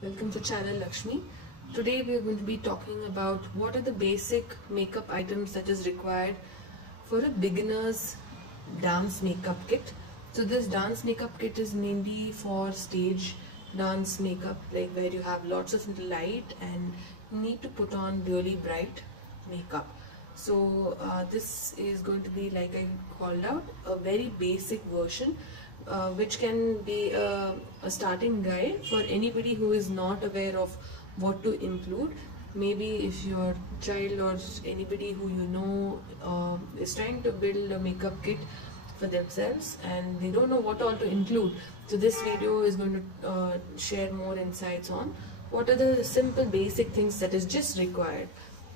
Welcome to channel Lakshmi. Today we are going to be talking about what are the basic makeup items that is required for a beginner's dance makeup kit. So this dance makeup kit is mainly for stage dance makeup, like where you have lots of light and you need to put on really bright makeup. So this is going to be, like I called out, a very basic version which can be a starting guide for anybody who is not aware of what to include. Maybe if your child or anybody who you know is trying to build a makeup kit for themselves and they don't know what all to include. So this video is going to share more insights on what are the simple basic things that is just required.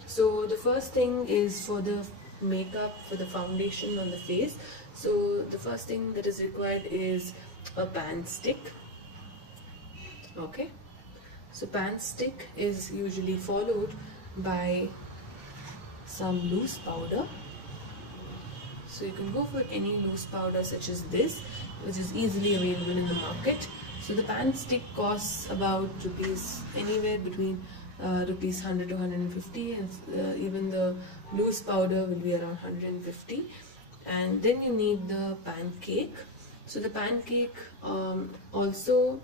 So the first thing is for the makeup, for the foundation on the face. So the first thing that is required is a pan stick. Okay, so pan stick is usually followed by some loose powder. So you can go for any loose powder such as this, which is easily available in the market. So the pan stick costs about anywhere between rupees 100 to 150, and even the loose powder will be around 150. And then you need the pancake. So the pancake also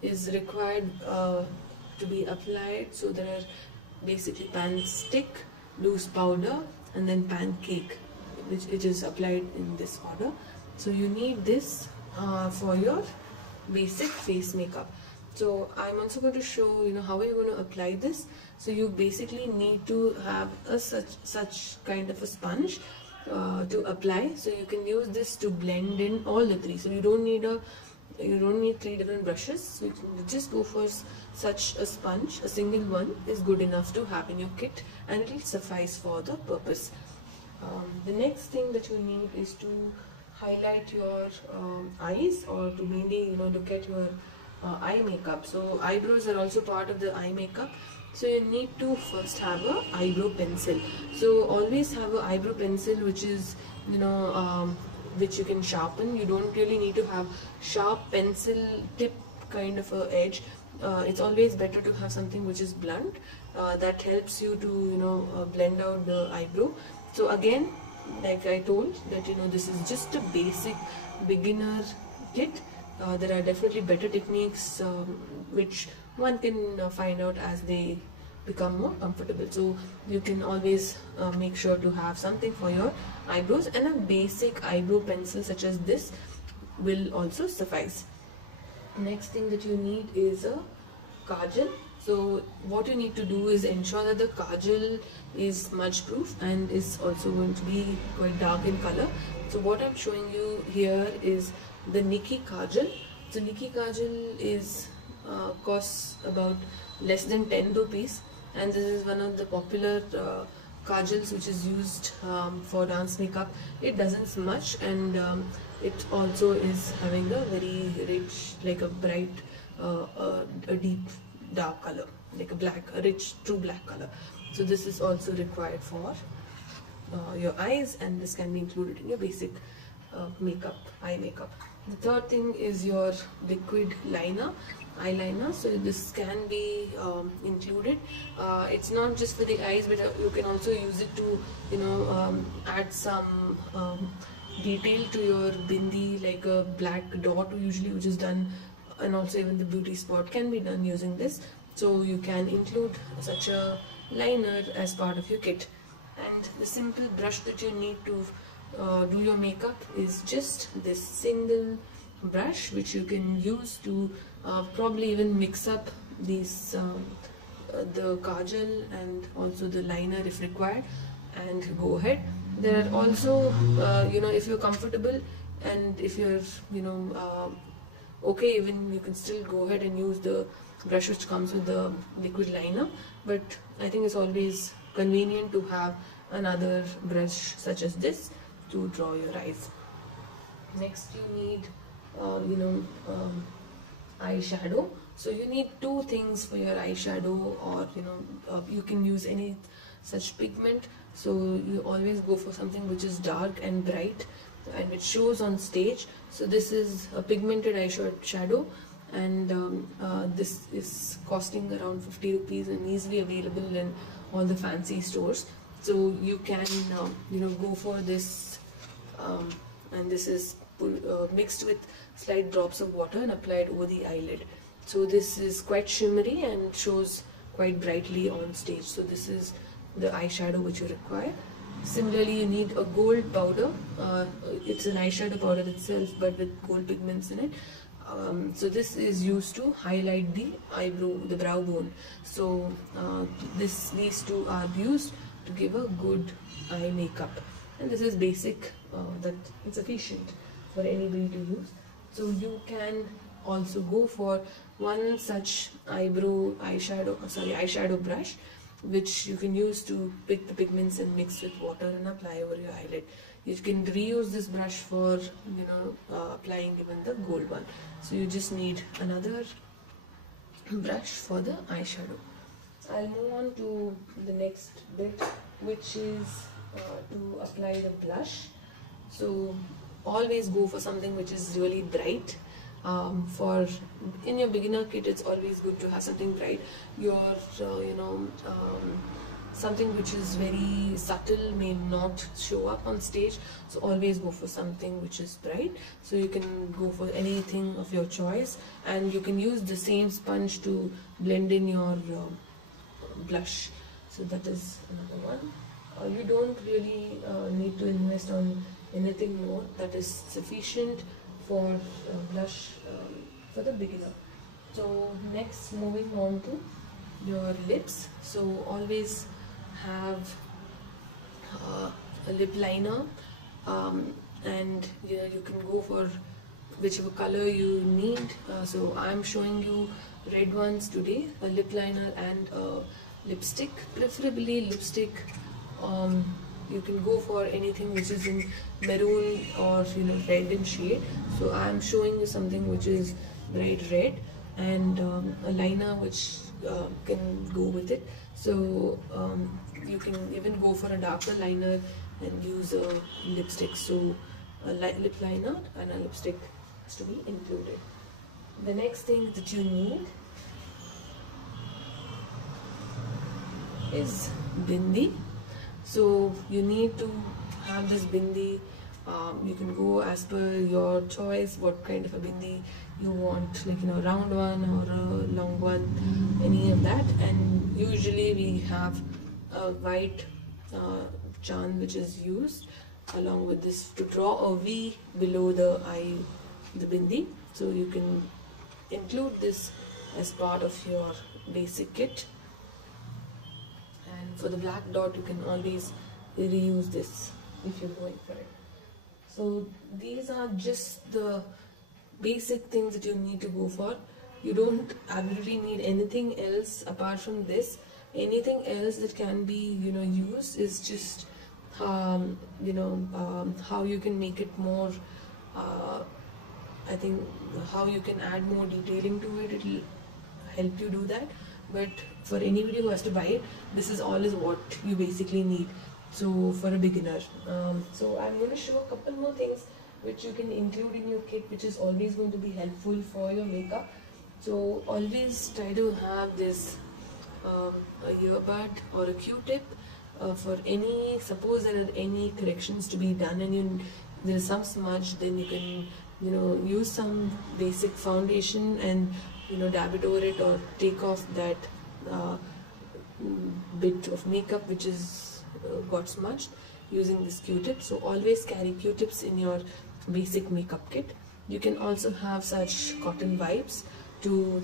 is required to be applied. So there are basically pan stick, loose powder, and then pancake, which is applied in this order. So you need this for your basic face makeup. So I'm also going to show how are you going to apply this. So you basically need to have a such kind of a sponge to apply. So you can use this to blend in all the three. So you don't need three different brushes. So you can just go for such a sponge. A single one is good enough to have in your kit, and it will suffice for the purpose. The next thing that you need is to highlight your eyes, or to mainly look at your eye makeup. So eyebrows are also part of the eye makeup. So you need to first have a eyebrow pencil. So always have a eyebrow pencil which is which you can sharpen. You don't really need to have sharp pencil tip kind of a edge. It's always better to have something which is blunt. That helps you to blend out the eyebrow. So again, like I told, that this is just a basic beginner kit. There are definitely better techniques which one can find out as they become more comfortable. So you can always make sure to have something for your eyebrows, and a basic eyebrow pencil such as this will also suffice. Next thing that you need is a kajal. So what you need to do is ensure that the kajal is smudge proof and is also going to be quite dark in color. So what I'm showing you here is the Nikki Kajal. So Nikki Kajal is costs about less than 10 rupees, and this is one of the popular kajals which is used for dance makeup. It doesn't smudge, and it also is having a very rich, like a bright, a deep dark color, like a rich true black color. So this is also required for your eyes, and this can be included in your basic eye makeup. The third thing is your liquid eyeliner. So this can be included. It's not just for the eyes, but you can also use it to add some detail to your bindi, like a black dot usually, which is done, and also even the beauty spot can be done using this. So you can include such a liner as part of your kit. And the simple brush that you need to do your makeup is just this single brush, which you can use to probably even mix up these the kajal and also the liner if required, and go ahead. There are also if you're comfortable and if you're okay, even you can still go ahead and use the brush which comes with the liquid liner, but I think it's always convenient to have another brush such as this to draw your eyes. Next you need eyeshadow. So you need two things for your eyeshadow, or you can use any such pigment. So you always go for something which is dark and bright and which shows on stage. So this is a pigmented eyeshadow, and this is costing around 50 rupees and easily available in all the fancy stores. So you can go for this, and this is mixed with slight drops of water and applied over the eyelid. So this is quite shimmery and shows quite brightly on stage. So this is the eyeshadow which you require. Similarly, you need a gold powder. It's an eyeshadow powder itself, but with gold pigments in it. So this is used to highlight the eyebrow, the brow bone. So these two are used to give a good eye makeup, and this is basic, that it's sufficient for anybody to use. So you can also go for one such eyeshadow brush, which you can use to pick the pigments and mix with water and apply over your eyelid. You can reuse this brush for applying even the gold one. So you just need another brush for the eyeshadow. I'll move on to the next bit, which is to apply the blush. So always go for something which is really bright. In your beginner kit, it's always good to have something bright. Something which is very subtle may not show up on stage, so always go for something which is bright. So you can go for anything of your choice, and you can use the same sponge to blend in your blush. So that is another one. You don't really need to invest on anything more. That is sufficient for blush for the beginner. So next, moving on to your lips. So always have a lip liner, and you can go for whichever color you need. So I'm showing you red ones today, a lip liner and a lipstick, preferably lipstick. You can go for anything which is in maroon or red in shade. So I'm showing you something which is bright red, and a liner which can go with it. So you can even go for a darker liner and use a lipstick. So a lip liner and a lipstick has to be included. The next thing that you need is Bindi. So you need to have this Bindi. You can go as per your choice, what kind of a Bindi you want, like round one or a long one, any of that. And usually we have a white chand which is used along with this to draw a V below the eye, the Bindi. So you can include this as part of your basic kit. And for the black dot, you can always reuse this if you're going for it. So these are just the basic things that you need to go for. You don't absolutely need anything else apart from this. Anything else that can be used is just how you can make it more, I think how you can add more detailing to it. It will help you do that. But for anybody who has to buy it, this is what you basically need. So for a beginner, so I'm going to show a couple more things which you can include in your kit, which is always going to be helpful for your makeup. So always try to have this a earbud or a Q-tip for any, suppose there are any corrections to be done and there is some smudge, then you can use some basic foundation and dab it over it, or take off that bit of makeup which is got smudged using this Q-tip. So always carry Q-tips in your basic makeup kit. You can also have such cotton wipes to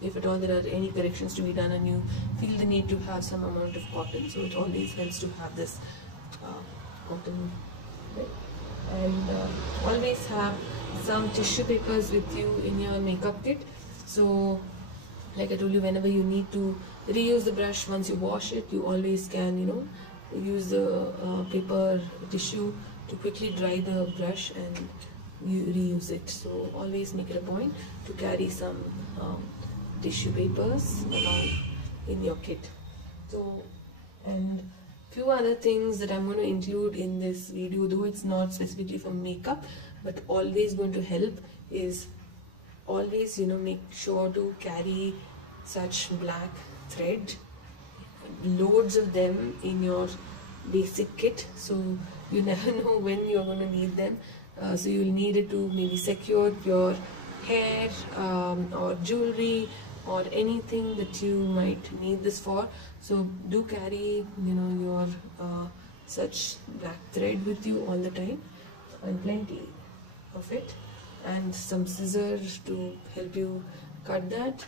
if at all there are any corrections to be done and you feel the need to have some amount of cotton, so it always helps to have this cotton, right? And always have some tissue papers with you in your makeup kit. So like I told you, whenever you need to reuse the brush, once you wash it, you always can use the paper tissue to quickly dry the brush and you reuse it. So always make it a point to carry some tissue papers along in your kit. So, and few other things that I'm going to include in this video, though it's not specifically for makeup but always going to help, is always, you know, make sure to carry such black thread, loads of them in your basic kit, so you never know when you're going to need them. So you'll need it to maybe secure your hair or jewelry or anything that you might need this for. So do carry, you know, your such black thread with you all the time, and plenty of it, and some scissors to help you cut that,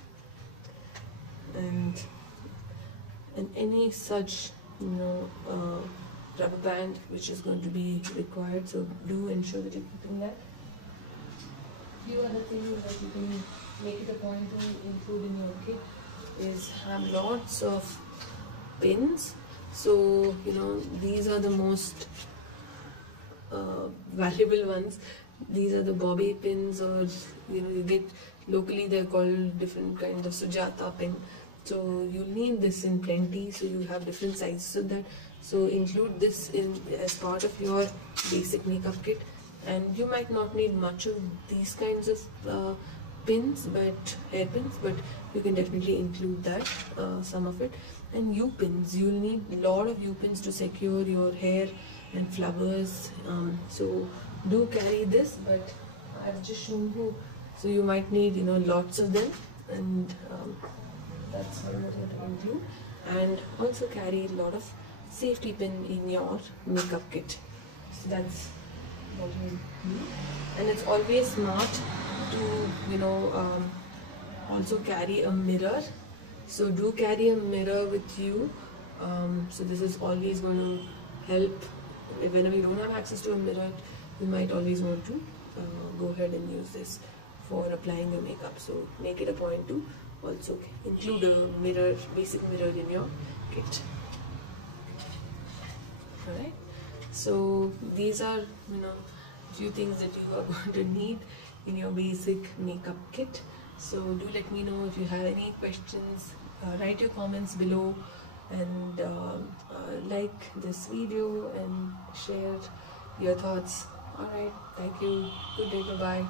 and any such, you know, rubber band which is going to be required. So do ensure that you're keeping that. Few other things that you can make it a point to include in your kit is have lots of pins. So, you know, these are the most valuable ones. These are the bobby pins, or, you know, you get locally they're called different kinds of Sujata pin. So you'll need this in plenty, so you have different sizes of that. So include this in as part of your basic makeup kit. And you might not need much of these kinds of pins, but hair pins, but you can definitely include that, some of it. And U-pins, you'll need a lot of U-pins to secure your hair and flowers. So do carry this, but I've just shown you, so you might need, you know, lots of them, and that's what I'm going to include. And also carry a lot of safety pin in your makeup kit. So that's what you do. And it's always smart to, you know, also carry a mirror. So do carry a mirror with you. So this is always going to help. Whenever you don't have access to a mirror, you might always want to go ahead and use this for applying your makeup. So make it a point to also include a mirror, basic mirror in your kit. Alright, so these are, you know, few things that you are going to need in your basic makeup kit. So do let me know if you have any questions. Write your comments below, and like this video and share your thoughts. Alright, thank you. Good day. Bye bye.